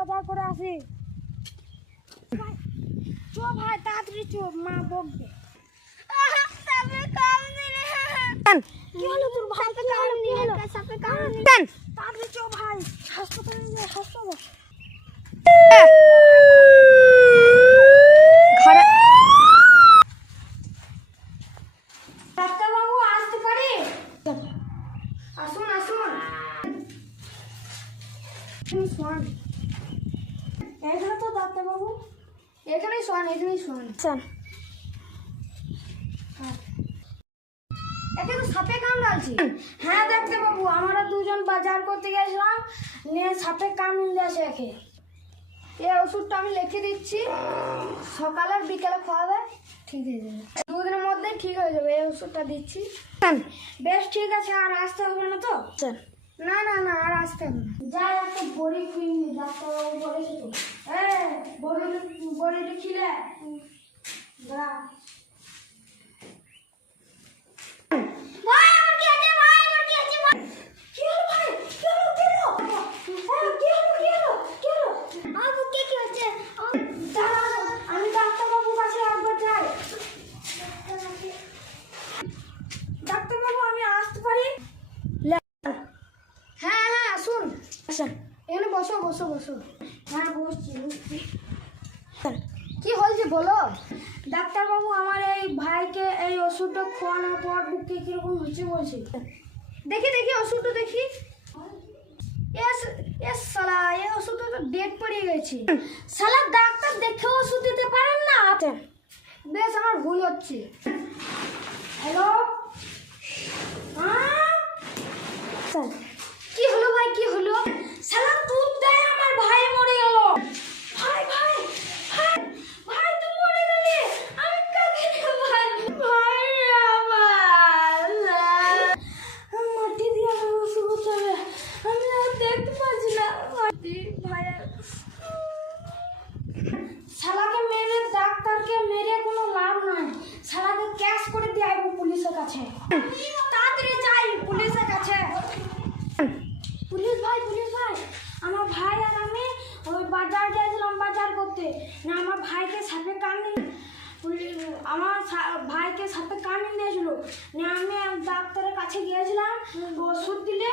বাজার করে আসি। চো ভাই তাড়াতাড়ি চো, মা বকবে। কি হলো তোর ভাইকে কামড় নিয়ে এলো? তাড়াতাড়ি চো ভাই, হাসপাতালে যাই, হাসপাতালে। ডাক্তারবাবু আসতে পারি? আসুন আসুন। এখানে তো ডাক্তারবাবু, এখানেই শোন, এখানেই শোন। একে তো সাপে কামড়ালছি। হ্যাঁ ডাক্তারবাবু, আমরা দুজন বাজার করতে গেছিলাম, নিয়ে সাপে কামড় দিয়েছে একে। এই ওষুধটা আমি লিখে দিচ্ছি, সকালে আর বিকেলে খাওয়াবে, ঠিক হয়ে যাবে। 2 দিনের মধ্যেই ঠিক হয়ে যাবে। এই ওষুধটা দিচ্ছি। বেশ ঠিক আছে, আর আসতে হবে না তো? না না না, আর আসতে হবে না। যাই একটা বড়ি খুঁয়ে নি, ডাক্তারবাবু বলেছে তো। বড়িটা খিলে আমি ডাক্তারবাবুর কাছে একবার যাই। ডাক্তারবাবু আমি আসতে পারি? হ্যাঁ হ্যাঁ আসুন, এখানে বসো বসো বসো। হ্যাঁ বসছি বসছি। কি হয়েছে বলো? ডাক্তারবাবু আমার এই ভাইকে এই ওষুধটা খাওয়ানোর পর বুকে কিরকম হচ্ছে বলছে। দেখি দেখি ওষুধটা দেখি। শালা এই ওষুধটা তো ডেট পড়ে গেছে। শালা ডাক্তার দেখে ওষুধ দিতে পারেন না? বেশ আমার ভুল হচ্ছে। হ্যালো, কি হলো ভাই, কি হলো? শালা দুধ দেয়, আমার ভাই মরে গেল। ভাই ভাই ভাই ভাই তুই মরে গেলি, আমি কাকে ভাই ভাই আমার মাটি দিয়ে আমার ওষুধ হতে হবে, আমি আর দেখতে পাচ্ছি না। মাটি ভাই, শালাকে মেরে, ডাক্তারকে মেরে কোনো লাভ নাই। শালাকে ক্যাশ করে দিয়ে আইবো পুলিশের কাছে। তাড়াতাড়ি যাই পুলিশের কাছে। পুলিশ ভাই, পুলিশ ভাই, আমার ভাই আর আমি ওই বাজার গেছিলাম বাজার করতে, না আমার ভাইকে সাপে কামড়ে, আমার ভাইকে সাপে কামড়ে দিয়েছিল। না আমি ডাক্তারের কাছে গিয়েছিলাম, ওষুধ দিলে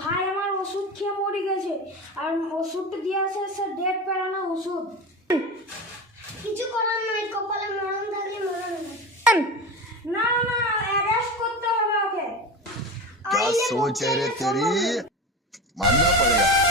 ভাই আমার ওষুধ খেয়ে মরে গেছে। আর ওষুধটা দিয়ে আসে সে ডেট পেরানো ওষুধ। কিছু করার নাই, কপালে মরণ থাকলে মরণ। না না, অ্যারেস্ট করতে হবে ওকে। क्या सोच है रे तेरी, मानना पड़ेगा।